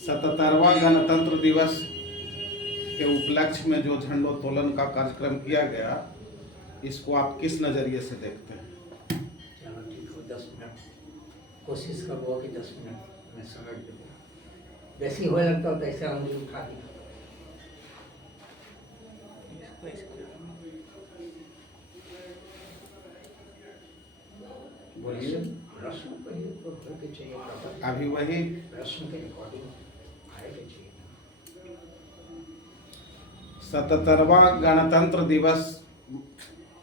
77वां गणतंत्र दिवस के उपलक्ष्य में जो झंडोत्तोलन का कार्यक्रम किया गया, इसको आप किस नज़रिए से देखते हैं? चलो ठीक हो, 10 मिनट कोशिश करो कि 10 मिनट में समझ लो। वैसे हो लगता हो तो ऐसे उंगली उठा दी। बोलिए। प्रश्न पहले तो होके चाहिए, अभी वही प्रश्न के रिकॉर्डिंग आएगा चाहिए। 77वां गणतंत्र दिवस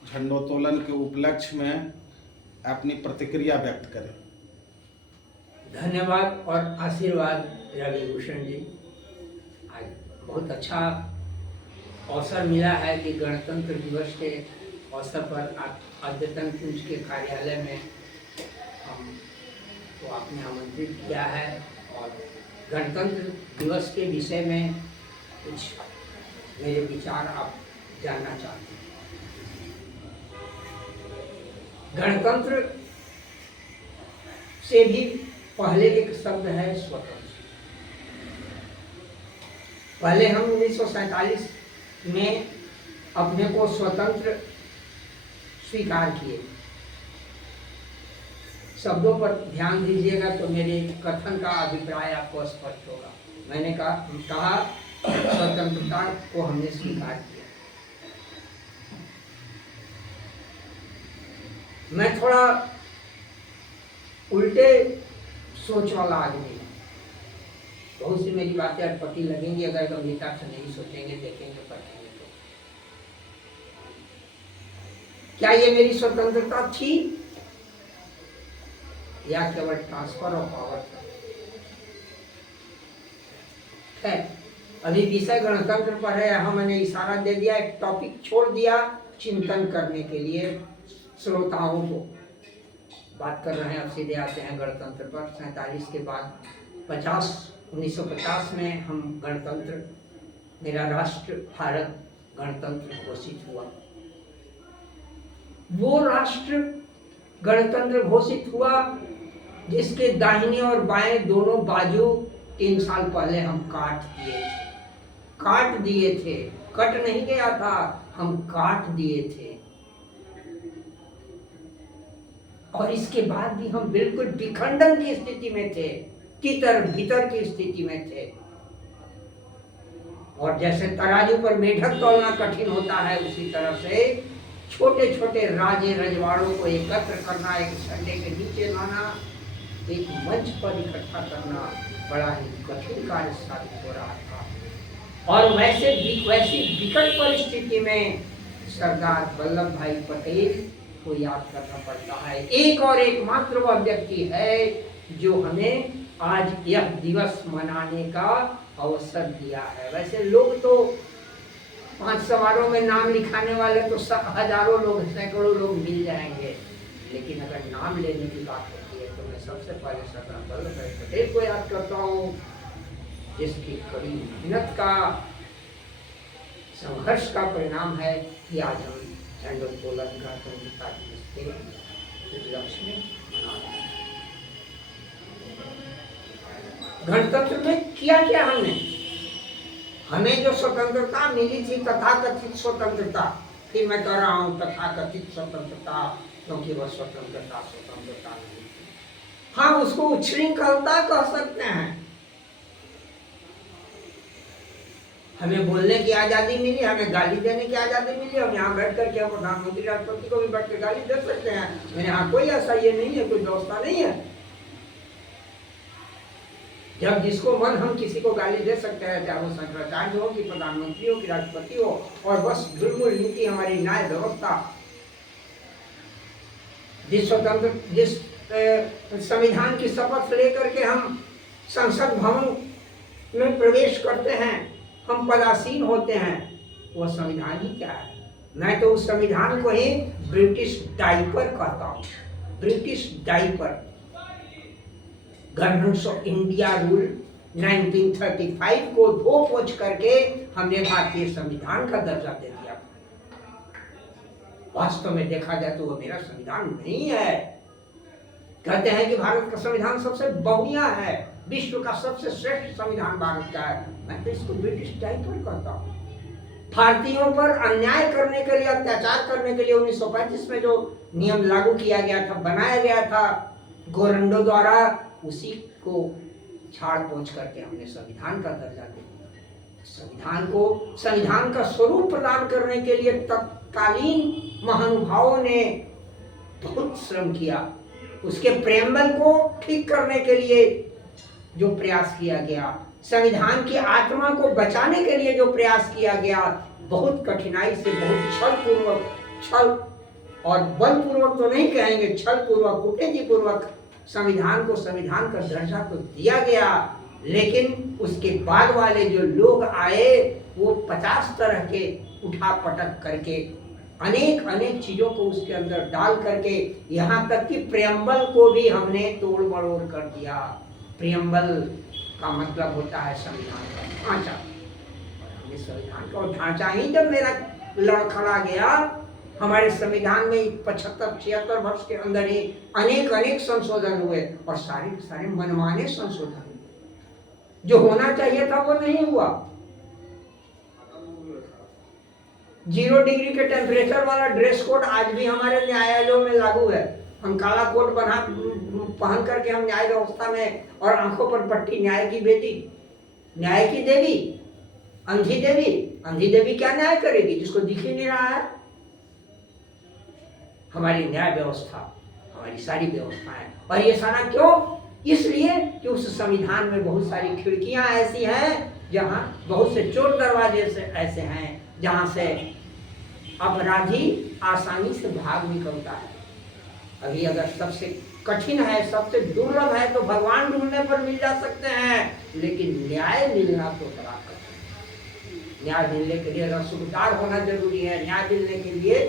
झंडोत्तोलन के उपलक्ष्य में अपनी प्रतिक्रिया व्यक्त करें। धन्यवाद और आशीर्वाद रवि भूषण जी। आज बहुत अच्छा अवसर मिला है कि गणतंत्र दिवस के अवसर पर अद्यतन कुंज के कार्यालय में हमको आपने आमंत्रित किया है और गणतंत्र दिवस के विषय में कुछ मेरे विचार आप जानना चाहते हैं। गणतंत्र से भी पहले एक शब्द है स्वतंत्र। पहले हम 1947 में अपने को स्वतंत्र स्वीकार किए। शब्दों पर ध्यान दीजिएगा तो मेरे कथन का अभिप्राय आपको स्पष्ट होगा। मैंने कहा स्वतंत्रता को हमने स्वीकार किया। मैं थोड़ा उल्टे सोच वाला आदमी हूँ। बहुत सी मेरी बातें अटपटी लगेंगी अगर गंभीरता से नहीं सोचेंगे, देखेंगे, पढ़ेंगे तो। क्या ये मेरी स्वतंत्रता थी या केवल ट्रांसफर ऑफ पावर था? है अभी विषय गणतंत्र पर है। यहाँ मैंने इशारा दे दिया, एक टॉपिक छोड़ दिया चिंतन करने के लिए श्रोताओं को। बात कर रहे हैं, अब सीधे आते हैं गणतंत्र पर। 47 के बाद 1950 में हम गणतंत्र, मेरा राष्ट्र भारत गणतंत्र घोषित हुआ। वो राष्ट्र गणतंत्र घोषित हुआ जिसके दाहिने और बाएं दोनों बाजू 3 साल पहले हम काट दिए थे। कट नहीं गया था, हम काट दिए थे। और इसके बाद भी हम बिल्कुल विखंडन की स्थिति में थे, तितर बितर की स्थिति में थे। और जैसे तराजू पर मेढक तौलना कठिन होता है, उसी तरह से छोटे छोटे राजे रजवाड़ों को एकत्र करना, एक झंडे के नीचे लाना, एक मंच पर इकट्ठा करना बड़ा ही कठिन कार्य साबित हो रहा था। और वैसी विकट परिस्थिति में सरदार वल्लभ भाई पटेल को याद करना पड़ता है। एक और एकमात्र वह व्यक्ति है जो हमें आज यह दिवस मनाने का अवसर दिया है। वैसे लोग तो 5 सवारों में नाम लिखाने वाले तो हजारों लोग, सैकड़ों लोग मिल जाएंगे, लेकिन अगर नाम लेने की बात होती है तो मैं सबसे पहले सरदार वल्लभ भाई पटेल को याद करता हूँ, जिसकी कड़ी मेहनत का, संघर्ष का परिणाम है कि आज हम झंडोत्तोलन गणतंत्रता दिवस के उपलक्ष्य में मना रहे हैं। गणतंत्र में किया क्या हमने? हमें जो स्वतंत्रता मिली थी, तथाकथित स्वतंत्रता, फिर मैं कह रहा हूँ तथाकथित स्वतंत्रता, क्योंकि वह स्वतंत्रता नहीं थी। हाँ, उसको उच्छृंखलता कह सकते हैं। हमें बोलने की आज़ादी मिली, हमें गाली देने की आज़ादी मिली। हम यहाँ बैठ कर के हम प्रधानमंत्री राष्ट्रपति को भी बैठ कर गाली दे सकते हैं। मेरे यहाँ कोई ऐसा ये नहीं है, कोई व्यवस्था नहीं है। जब जिसको मन हम किसी को गाली दे सकते हैं, चाहे वो शंकराचार्य हो कि प्रधानमंत्री हो कि राष्ट्रपति हो। और बस बिल्कुल नीति हमारी न्याय व्यवस्था, जिस संविधान की शपथ लेकर के हम संसद भवन में प्रवेश करते हैं, हम पदासीन होते हैं, वो संविधान ही क्या है? मैं तो उस संविधान को ही ब्रिटिश डाइपर कहता हूँ। British diaper. Government of India rule 1935 को धो पोछ करके हमने भारतीय संविधान का दर्जा दे दिया। वास्तव में देखा जाए तो वो मेरा संविधान नहीं है। कहते हैं कि भारत का संविधान सबसे बहुनिया है, विश्व का सबसे श्रेष्ठ संविधान भारत का है। मैं तो इसको ब्रिटिश टाइटल कहता हूँ। भारतीयों पर अन्याय करने के लिए, अत्याचार करने के लिए 1935 में जो नियम लागू किया गया था, बनाया गया था गोरंडो द्वारा, उसी को छाड़ पोंछ करके हमने संविधान का दर्जा दे दिया। संविधान का स्वरूप प्रदान करने के लिए तत्कालीन महानुभावों ने बहुत श्रम किया। उसके प्रेमबल को ठीक करने के लिए जो प्रयास किया गया, संविधान की आत्मा को बचाने के लिए जो प्रयास किया गया, बहुत कठिनाई से, बहुत छल और बलपूर्वक तो नहीं कहेंगे, छल पूर्वक, कूटनीति पूर्वक संविधान का दर्जा तो दिया गया। लेकिन उसके बाद वाले जो लोग आए, वो 50 तरह के उठा पटक करके अनेक चीजों को उसके अंदर डाल करके, यहाँ तक कि प्रियम्बल को भी हमने तोड़ मरोड़ कर दिया। प्रियम्बल का मतलब होता है संविधान का ढांचा। हमने संविधान का ढांचा ही जब मेरा लड़खड़ा गया, हमारे संविधान में 75-76 वर्ष के अंदर ही अनेक संशोधन हुए, और सारे मनमाने संशोधन, जो होना चाहिए था वो नहीं हुआ। 0 डिग्री के टेम्परेचर वाला ड्रेस कोड आज भी हमारे न्यायालयों में लागू है। हम काला कोट पहन करके हम न्याय व्यवस्था में, और आंखों पर पट्टी, न्याय की बेटी, न्याय की देवी, अंधी देवी क्या न्याय करेगी जिसको दिख ही नहीं रहा है। हमारी न्याय व्यवस्था, हमारी सारी व्यवस्थाएं, और ये सारा क्यों? इसलिए कि उस संविधान में बहुत सारी खिड़कियां ऐसी हैं, जहां बहुत से चोर दरवाजे से ऐसे हैं जहां से अपराधी आसानी से भाग निकलता है। अभी अगर सबसे कठिन है, सबसे दुर्लभ है, तो भगवान ढूंढने पर मिल जा सकते हैं, लेकिन न्याय मिलना तो बड़ा कठिन है। न्याय मिलने के लिए रसूखदार होना जरूरी है, न्याय मिलने के लिए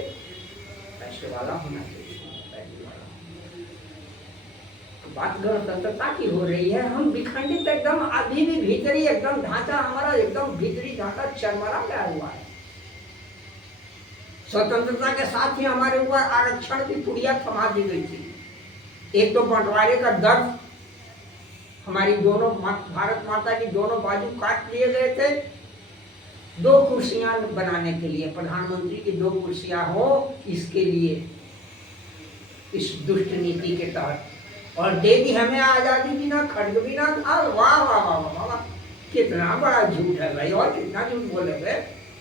पैसे वाला होना चाहिए। बात गणतंत्रता की हो रही है, हम विखंडित एकदम, अभी भी भीतरी एकदम ढांचा, हमारा एकदम भीतरी ढांचा चरमरा गया हुआ है। स्वतंत्रता के साथ ही हमारे ऊपर आरक्षण की पुड़िया थमा दी गई थी। एक तो बंटवारे का दर्द, हमारी दोनों भारत माता की दोनों बाजू काट लिए गए थे 2 कुर्सियां बनाने के लिए, प्रधानमंत्री की 2 कुर्सियां हो, इसके लिए, इस दुष्ट नीति के तहत, और दे दी हमें आजादी बिना खड्ग बिना था। वाह वाह वाह वाह वाह, कितना बड़ा झूठ है भाई, और कितना झूठ बोले।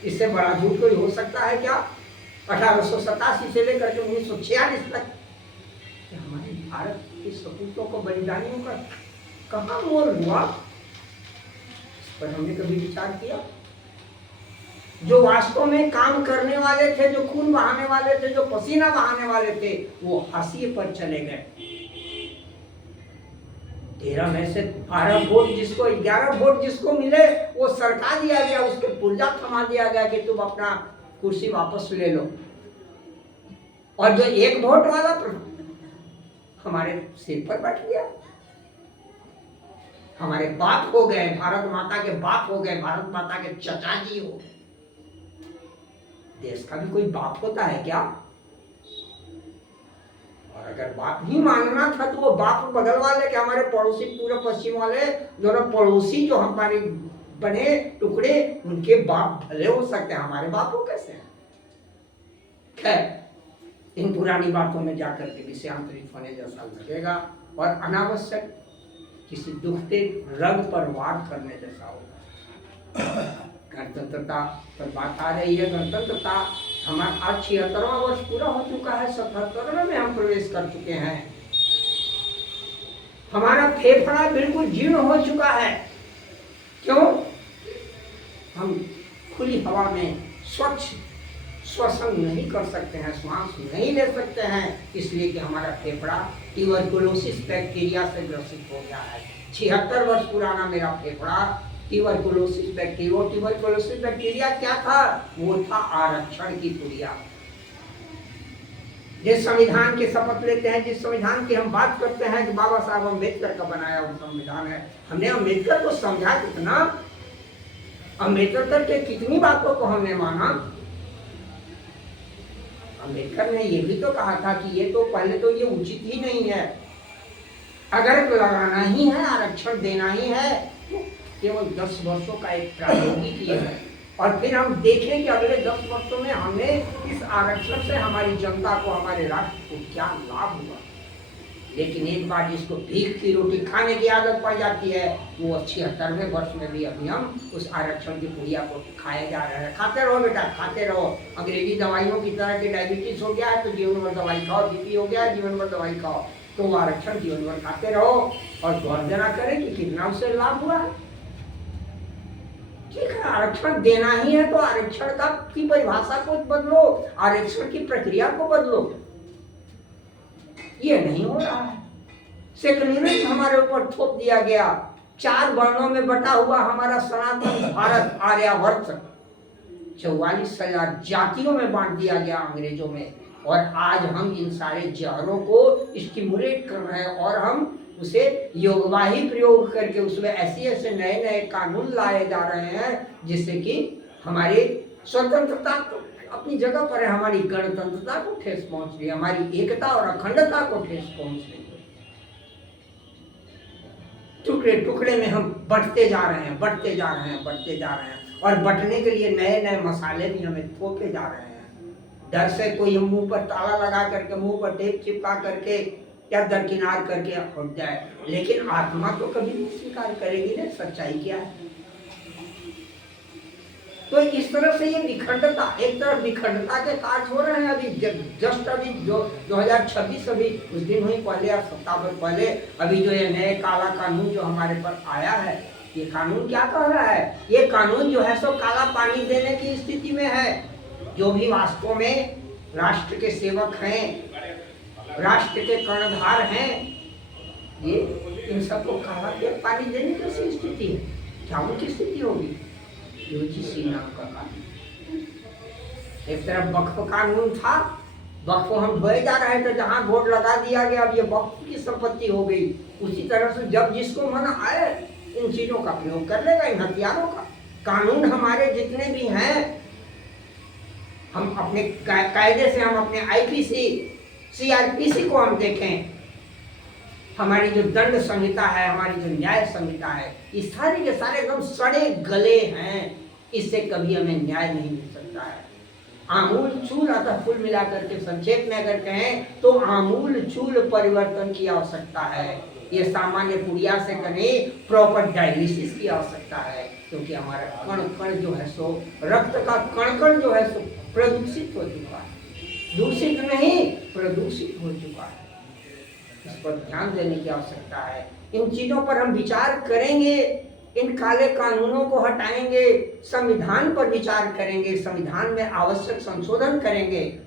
इससे बड़ा झूठ कोई हो सकता है क्या? 1887 से लेकर के 1946 तक हमारे भारत के सपूतों को, बलिदानियों का कहाँ मोल हुआ? इस पर हमने कभी विचार किया? जो वास्तव में काम करने वाले थे, जो खून बहाने वाले थे, जो पसीना बहाने वाले थे, वो हाशिए पर चले गए। 13 में से 12 वोट जिसको, 11 वोट जिसको मिले, वो सरका दिया गया, उसके पुर्जा थमा दिया गया कि तुम अपना कुर्सी वापस ले लो। और जो 1 वोट वाला हमारे सिर पर बैठ गया, हमारे बाप हो गए, भारत माता के बाप हो गए, भारत माता के चचा जी हो। देश का भी कोई बाप होता है क्या? और अगर बाप ही मानना था तो वो बाप बदलवा ले, कि हमारे पड़ोसी, पूरे पश्चिम वाले दोनों पड़ोसी जो हमारे बने टुकड़े, उनके बाप भले हो सकते हैं, हमारे बाप हो कैसे हैं? खैर, इन पुरानी बातों में जाकर के विषयांतरित होने जैसा लगेगा, और अनावश्यक किसी दुखते रग पर वार करने जैसा होगा। गणतंत्रता पर बात आ रही है। गणतंत्रता हमारा आज 76वां वर्ष पूरा हो चुका है, 77वें में हम प्रवेश कर चुके हैं। हमारा फेफड़ा बिल्कुल जीर्ण हो चुका है। क्यों? हम खुली हवा में स्वच्छ श्वसन नहीं कर सकते हैं, श्वास नहीं ले सकते हैं, इसलिए कि हमारा फेफड़ा ट्यूबरकुलोसिस बैक्टीरिया से ग्रसित हो गया है। 76 वर्ष पुराना मेरा फेफड़ा ट्यूबरकुलोसिस बैक्टीरिया। ट्यूबरकुलोसिस बैक्टीरिया क्या था? वो था आरक्षण की पुड़िया। जिस संविधान की शपथ लेते हैं, जिस संविधान की हम बात करते हैं, जो बाबा साहब अम्बेडकर का बनाया हुआ संविधान है, हमने अम्बेडकर को समझा कितना, अम्बेडकर के कितनी बातों को हमने माना। अम्बेडकर ने ये भी तो कहा था कि ये तो पहले तो ये उचित ही नहीं है, अगर लगाना ही है, आरक्षण देना ही है, तो केवल 10 वर्षों का एक प्रायोगिक ये है, और फिर हम देखें कि अगले 10 वर्षों में हमें इस आरक्षण से हमारी जनता को, हमारे राष्ट्र को क्या लाभ हुआ। लेकिन एक बार जिसको भीख की रोटी खाने की आदत पड़ जाती है, वो 76वें वर्ष में भी अभी हम उस आरक्षण की पुड़िया को खाए जा रहे हैं। खाते रहो बेटा, खाते रहो। अंग्रेजी दवाइयों की तरह की डायबिटीज हो गया है तो जीवन भर दवाई खाओ, बीपी हो गया है जीवन भर दवाई खाओ, तो वो आरक्षण जीवन भर खाते रहो और गर्जना करें कि कितना उससे लाभ हुआ है। ठीक है, आरक्षण देना ही है तो आरक्षण का की परिभाषा को बदलो, आरक्षण की प्रक्रिया को बदलो। ये नहीं हो रहा है। सेकुलरिज्म हमारे ऊपर थोप दिया गया, 4 वर्णों में बटा हुआ हमारा सनातन भारत आर्यावर्त 44,000 जातियों में बांट दिया गया अंग्रेजों में, और आज हम इन सारे जहरों को स्टिमुलेट कर रहे हैं और हम उसे योगवाही प्रयोग करके उसमें ऐसे नए नए कानून लाए जा रहे हैं जिससे कि हमारी स्वतंत्रता तो अपनी जगह पर है, हमारी गणतंत्रता को ठेस पहुंच रही है, हमारी एकता और अखंडता को ठेस पहुंच रही है। टुकड़े टुकड़े में हम बढ़ते जा रहे हैं, बढ़ते जा रहे हैं, बढ़ते जा रहे हैं, और बढ़ने के लिए नए नए मसाले भी हमें थोपे जा रहे हैं। डर से कोई मुंह पर ताला लगा करके, मुंह पर टेप चिपका करके या दरकिनार करके हट जाए, लेकिन आत्मा तो कभी नहीं स्वीकार करेगी ना सच्चाई क्या है। तो इस तरह से ये विखंडता, एक तरफ विखंडता के कार्य हो रहे हैं। अभी जस्ट अभी जो 2026 अभी कुछ दिन हुई पहले या सप्ताह भर पहले अभी जो ये नए काला कानून जो हमारे पर आया है, ये कानून क्या कह रहा है? ये कानून जो है सो काला पानी देने की स्थिति में है। जो भी वास्तव में राष्ट्र के सेवक हैं, राष्ट्र के कर्णधार हैं, ये इन सबको काला पानी देने की स्थिति है। क्या उनकी स्थिति होगी? यूजीसी नाम का कानून, एक तरफ वक्फ कानून था, वक्फ हम धोए जा रहे थे, जहां बोर्ड लगा दिया गया अब ये वक्फ की संपत्ति हो गई। उसी तरह से जब जिसको मन आए इन चीजों का प्रयोग कर लेगा, इन हथियारों का। कानून हमारे जितने भी हैं, हम अपने कायदे से, हम अपने आईपीसी सीआरपीसी को हम देखें, हमारी जो दंड संहिता है, हमारी जो न्याय संहिता है, ये सारे के सारे एकदम सड़े गले हैं। इससे कभी हमें न्याय नहीं मिल सकता है। आमूल चूल, अतः कुल मिलाकर के संक्षेप में अगर कहें तो आमूल चूल परिवर्तन की आवश्यकता है। ये सामान्य पुड़िया से करें, प्रॉपर डायलिसिस की आवश्यकता है, क्योंकि हमारा कण कण जो है सो, रक्त का कण कण जो है सो प्रदूषित हो चुका है। दूषित नहीं, प्रदूषित हो चुका है। इस पर ध्यान देने की आवश्यकता है। इन चीजों पर हम विचार करेंगे, इन काले कानूनों को हटाएंगे, संविधान पर विचार करेंगे, संविधान में आवश्यक संशोधन करेंगे।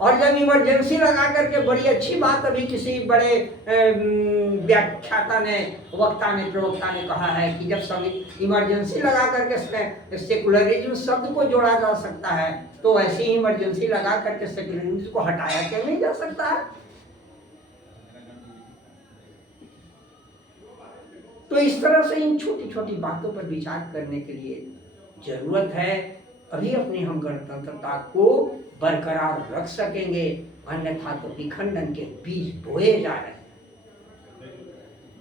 और जब इमरजेंसी लगा करके, बड़ी अच्छी बात अभी किसी बड़े व्याख्याता ने, वक्ता ने, प्रवक्ता ने कहा है कि जब इमरजेंसी लगा करके सेकुलरिज्म शब्द को जोड़ा जा सकता है, तो ऐसी इमरजेंसी लगा करके सेकुलरिज्म को हटाया क्यों नहीं जा सकता है? तो इस तरह से इन छोटी छोटी बातों पर विचार करने के लिए जरूरत है। अभी अपनी हम गणतंत्रता को बरकरार रख सकेंगे, अन्यथा तो विखंडन के बीज बोए जा रहे हैं।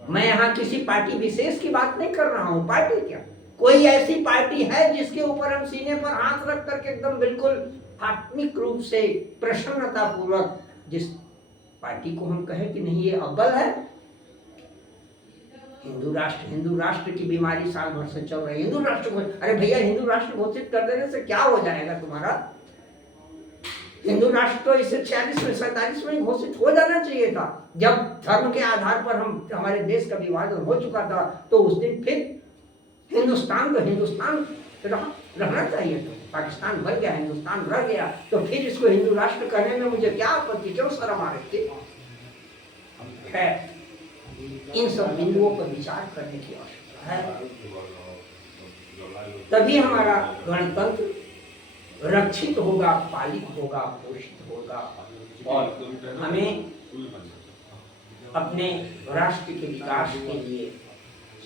मैं यहाँ किसी पार्टी विशेष की बात नहीं कर रहा हूँ। पार्टी क्या, कोई ऐसी पार्टी है जिसके ऊपर हम सीने पर हाथ रख करके एकदम बिल्कुल आत्मिक रूप से प्रसन्नता पूर्वक जिस पार्टी को हम कहें कि नहीं ये अव्वल है? हिंदू राष्ट्र की बीमारी साल भर से चल रही है। हिंदू राष्ट्र को, अरे भैया हिंदू राष्ट्र घोषित कर देने से क्या हो जाएगा तुम्हारा? हिंदू राष्ट्र तो इसे 46 में 47 में घोषित हो जाना चाहिए था। जब धर्म के आधार पर हमारे देश का विभाजन हो चुका था, तो उस दिन फिर हिंदुस्तान तो हिंदुस्तान रहना चाहिए था। पाकिस्तान बन गया, हिंदुस्तान रह गया, तो फिर इसको हिंदू राष्ट्र कहने में मुझे क्या आपत्ति, क्यों शर्म आ रही थी? इन सब बिंदुओं पर विचार करने की आवश्यकता है, तभी हमारा गणतंत्र रक्षित होगा, पालित होगा, पोषित होगा, और हमें अपने राष्ट्र के विकास के लिए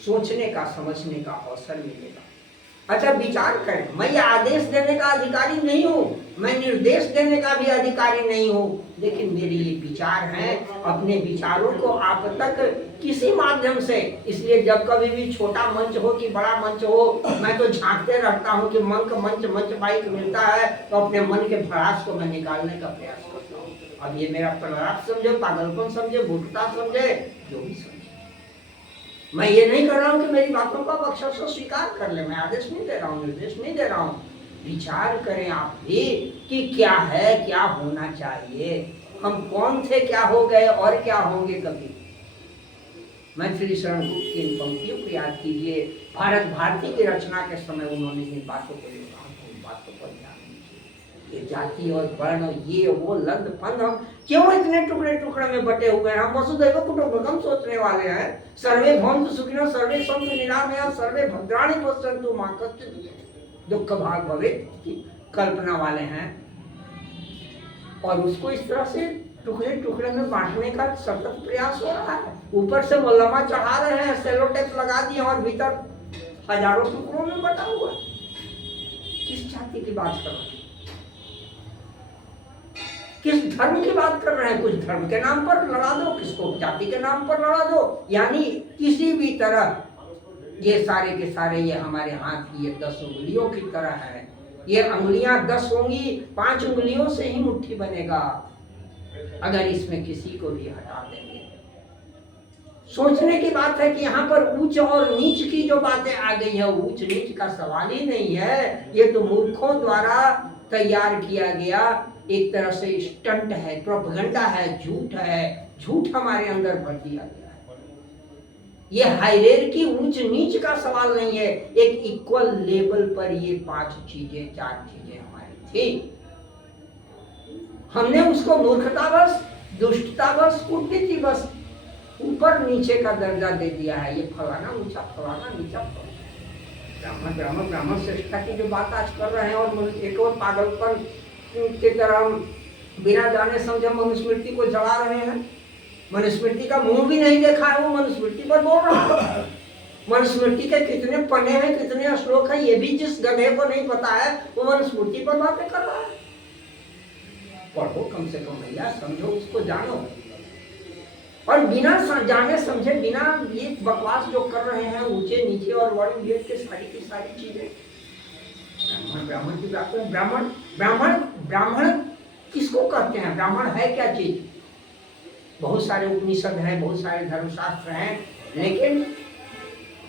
सोचने का, समझने का अवसर मिलेगा। अच्छा, विचार करें। मैं ये आदेश देने का अधिकारी नहीं हूँ, मैं निर्देश देने का भी अधिकारी नहीं हूँ, लेकिन मेरे ये विचार हैं। अपने विचारों को आप तक किसी माध्यम से। इसलिए जब कभी भी छोटा मंच हो कि बड़ा मंच हो, मैं तो झांकते रहता हूँ कि मंच बाइक मिलता है तो अपने मन के भड़ास को मैं निकालने का प्रयास करता हूँ। अब ये मेरा प्रलाप समझे, पागलपन समझे, मूर्खता समझे, जो भी समझे, मैं ये नहीं कर रहा हूँ कि मेरी बातों का अक्षरशः स्वीकार कर ले। मैं आदेश नहीं दे रहा हूँ, निर्देश नहीं दे रहा हूँ। विचार करें आप भी कि क्या है, क्या होना चाहिए, हम कौन थे, क्या हो गए और क्या होंगे कभी। मैथिली शरण गुप्त की इन पंक्तियों को याद कीजिए। भारत भारती की रचना के समय उन्होंने इन बातों को लिखा, उन बातों पर ध्यान दीजिए। ये जाति और वर्ण और ये वो लंद फंद, हम क्यों इतने टुकड़े टुकड़े में बटे हुए हैं? हम वसुधैव कुटुंबकम सोचने वाले हैं। सर्वे भवन्तु सुखिनः, सर्वे सन्तु निरामयाः, सर्वे भद्राणि पश्यन्तु मा कश्चित् दुःख भाग भवेत् की कल्पना वाले हैं। और उसको इस तरह से टुकड़े टुकड़े में बांटने का सतत प्रयास हो रहा है। ऊपर से मलमा चढ़ा रहे हैं, सेलो टेप लगा दिए और भीतर हजारों टुकड़ों में बटा हुआ है। किस जाति की बात कर रहे हैं? किस धर्म की बात कर रहे हैं? कुछ धर्म के नाम पर लड़ा दो, किसको जाति के नाम पर लड़ा दो, यानी किसी भी तरह ये सारे के सारे ये हमारे हाथ की ये 10 उंगलियों की तरह है। ये अंगुलियां 10 होंगी, 5 उंगलियों से ही मुट्ठी बनेगा। अगर इसमें किसी को भी हटा देंगे, सोचने की बात है कि यहाँ पर ऊंच और नीच की जो बातें आ गई है, ऊंच नीच का सवाल ही नहीं है। ये तो मूर्खों द्वारा तैयार किया गया एक तरह से स्टंट है, प्रोपेगेंडा है, झूठ है। झूठ हमारे अंदर भर दिया गया है। ये हायरार्की ऊंच नीच का सवाल नहीं है। एक इक्वल लेवल पर ये 5 चीजें 4 चीजें हमारी थी। हमने उसको मूर्खतावश, दुष्टतावश, कूटनीतिवश ऊपर नीचे का दर्जा दे दिया है। ये फलाना ऊंचा, फलाना नीचा, ब्राह्मण ब्राह्मण ब्राह्मण श्रेष्ठता की जो बात आज कर रहे हैं, और एक और पागलपन की तरह बिना जाने समझे मनुस्मृति को जला रहे हैं। मनुस्मृति का मुंह भी नहीं देखा है, वो मनुस्मृति पर बोल रहा है। मनुस्मृति के कितने पन्ने हैं, कितने श्लोक हैं, ये भी जिस गधे को नहीं पता है, वो मनुस्मृति पर बातें कर रहा है। पढ़ो कम से कम भैया, समझो उसको, जानो। और बिना जाने समझे, बिना ये बकवास जो कर रहे हैं ऊंचे नीचे और वर्ण भेद के सारी की सारी चीजें, ब्राह्मण ब्राह्मण की बात है। ब्राह्मण ब्राह्मण ब्राह्मण किसको कहते हैं? ब्राह्मण है क्या चीज? बहुत सारे उपनिषद हैं, बहुत सारे धर्मशास्त्र हैं, लेकिन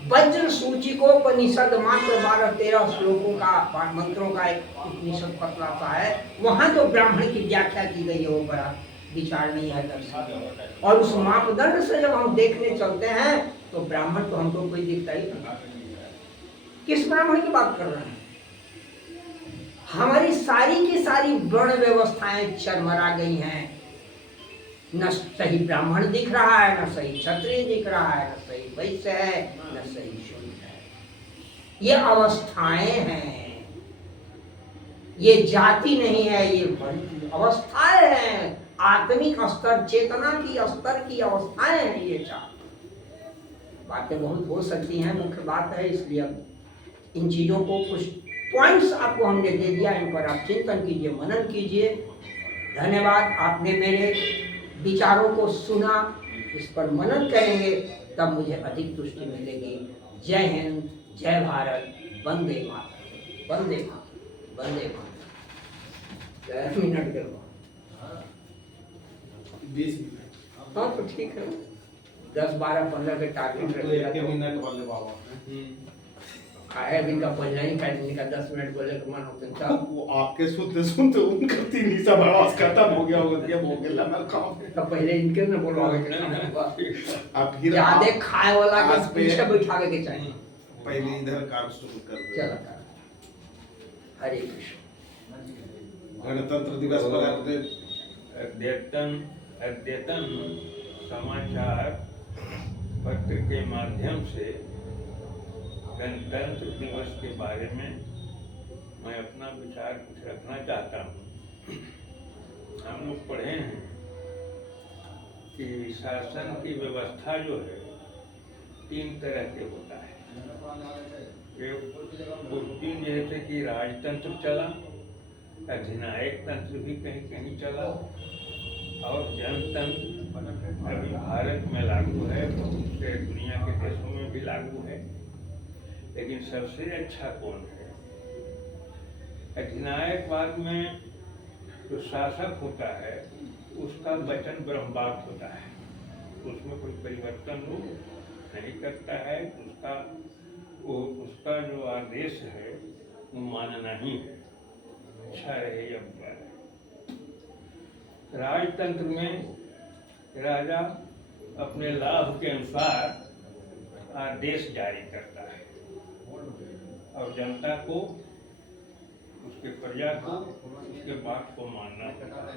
वज्र सूची को उपनिषद मात्र 12-13 श्लोकों का, मंत्रों का एक उपनिषद पतला सा है। वहां तो ब्राह्मण की व्याख्या की गई है, वो बड़ा विचार नहीं है दर्शन। और उस मापदंड से जब हम देखने चलते हैं तो ब्राह्मण तो हमको कोई दिखता ही नहीं। किस ब्राह्मण की बात कर रहे हैं? हमारी सारी की सारी वर्ण व्यवस्थाएं चरमरा गई हैं। न सही ब्राह्मण दिख रहा है, न सही क्षत्रिय दिख रहा है, न सही वैश्य है, न सही शूद्र है। ये अवस्थाएं हैं, ये जाति नहीं है, ये अवस्थाएं हैं। आत्मिक स्तर, चेतना की स्तर की अवस्थाएं हैं ये 4। बातें बहुत हो सकती हैं, मुख्य बात है, इसलिए अब इन चीजों को कुछ पॉइंट्स आपको हमने दे दिया, इन पर आप चिंतन कीजिए, मनन कीजिए। धन्यवाद, आपने मेरे विचारों को सुना, इस पर मनन करेंगे तब मुझे अधिक तुष्टि मिलेगी। जय हिंद, जय भारत, वंदे मातरम, वंदे मातरम, वंदे मातरम। मिनट के 20 मिनट। हाँ तो ठीक है, 10, 12, 15 के टारगेट रखिएगा। 1 मिनट वाले बाबा खाया भी का पहले ही खाने का 10 मिनट बोले तो मन होता था। वो आपके सुनते सुनते उनका 3 हिस्सा बड़ा खत्म हो गया होगा, ये हो गया मैं खाऊं तो पहले इनके न बोलवावे के अब फिर ज्यादा खाए वाला के आज पे- पीछे बैठावे के चाहिए। पहले इधर काम शुरू कर दो। चला कर। हरे कृष्ण। गणतंत्र दिवस पर आपने अद्यतन समाचार पत्र के माध्यम से गणतंत्र दिवस के बारे में मैं अपना विचार कुछ रखना चाहता हूँ। हम लोग पढ़े हैं कि शासन की व्यवस्था जो है 3 तरह के होता है। उस दिन जैसे कि राजतंत्र चला, अधिनायक तंत्र भी कहीं कहीं चला, और जनतंत्र अभी भारत में लागू है, बहुत से दुनिया के देशों में भी लागू है, लेकिन सबसे अच्छा कौन है? अधिनायकवाद में जो शासक होता है उसका वचन ब्रह्मवाद होता है, उसमें कोई परिवर्तन वो नहीं करता है, उसका जो आदेश है वो मानना ही है, अच्छा रहे या बुरा रहे। राजतंत्र में राजा अपने लाभ के अनुसार आदेश जारी करता है और जनता को, उसके प्रजा को उसके बात को मानना होता है।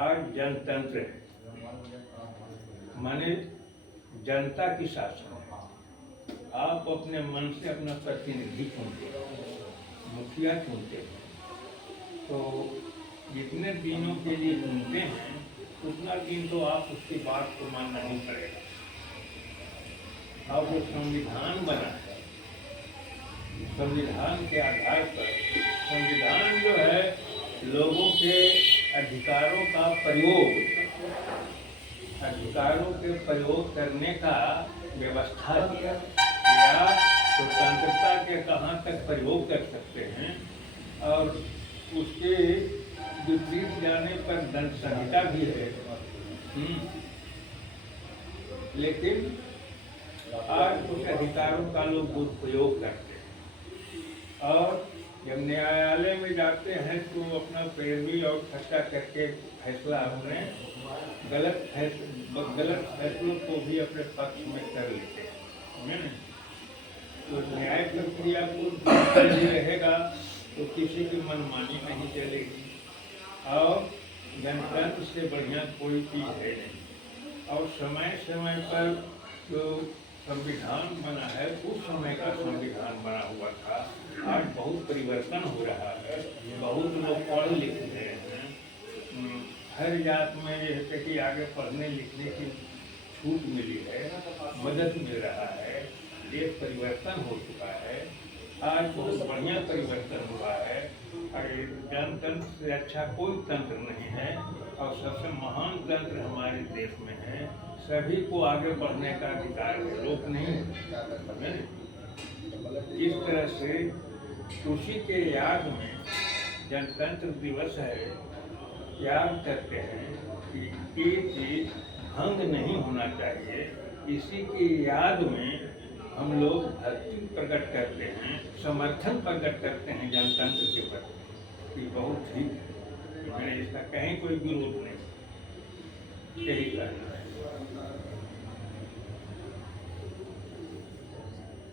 आज जनतंत्र है, माने जनता की शासन है। आप अपने मन से अपना प्रतिनिधि चुनते हैं, मुखिया चुनते हैं, तो जितने दिनों के लिए चुनते हैं उतना दिन तो आप उसकी बात को मानना ही पड़ेगा। अब जो संविधान बना है, संविधान के आधार पर, संविधान जो है लोगों के अधिकारों का प्रयोग, अधिकारों के प्रयोग करने का व्यवस्था दिया, या स्वतंत्रता के कहाँ तक प्रयोग कर सकते हैं, और उसके विपरीत जाने पर दंड संहिता भी है। लेकिन आज उस अधिकारों का लोग दुरुपयोग करते हैं और जब न्यायालय में जाते हैं तो अपना पैरवी और खर्चा करके फैसला अपने गलत फैसलों को भी अपने पक्ष में कर लेते हैं। तो न्याय प्रक्रिया को सही रहेगा तो किसी की मनमानी नहीं चलेगी, और जनतंत्र से बढ़िया कोई चीज़ है नहीं। और समय समय पर जो संविधान बना है उस समय का संविधान बना हुआ था, आज बहुत परिवर्तन हो रहा है, बहुत लोग पढ़ लिख रहे हैं, हर जात में जैसे कि आगे पढ़ने लिखने की छूट मिली है, मदद मिल रहा है, देश परिवर्तन हो चुका है, आज बहुत बढ़िया परिवर्तन हुआ है। और जनतंत्र से अच्छा कोई तंत्र नहीं है, और सबसे महान तंत्र हमारे देश में है। सभी को आगे बढ़ने का अधिकार है, रोक नहीं है। इस तरह से उसी के याद में जनतंत्र दिवस है, याद करते हैं कि ये चीज भंग नहीं होना चाहिए। इसी की याद में हम लोग भक्ति प्रकट करते हैं, समर्थन प्रकट करते हैं जनतंत्र के प्रति, कि बहुत ठीक है, मैंने इसका कहीं कोई विरोध नहीं, यही कहना।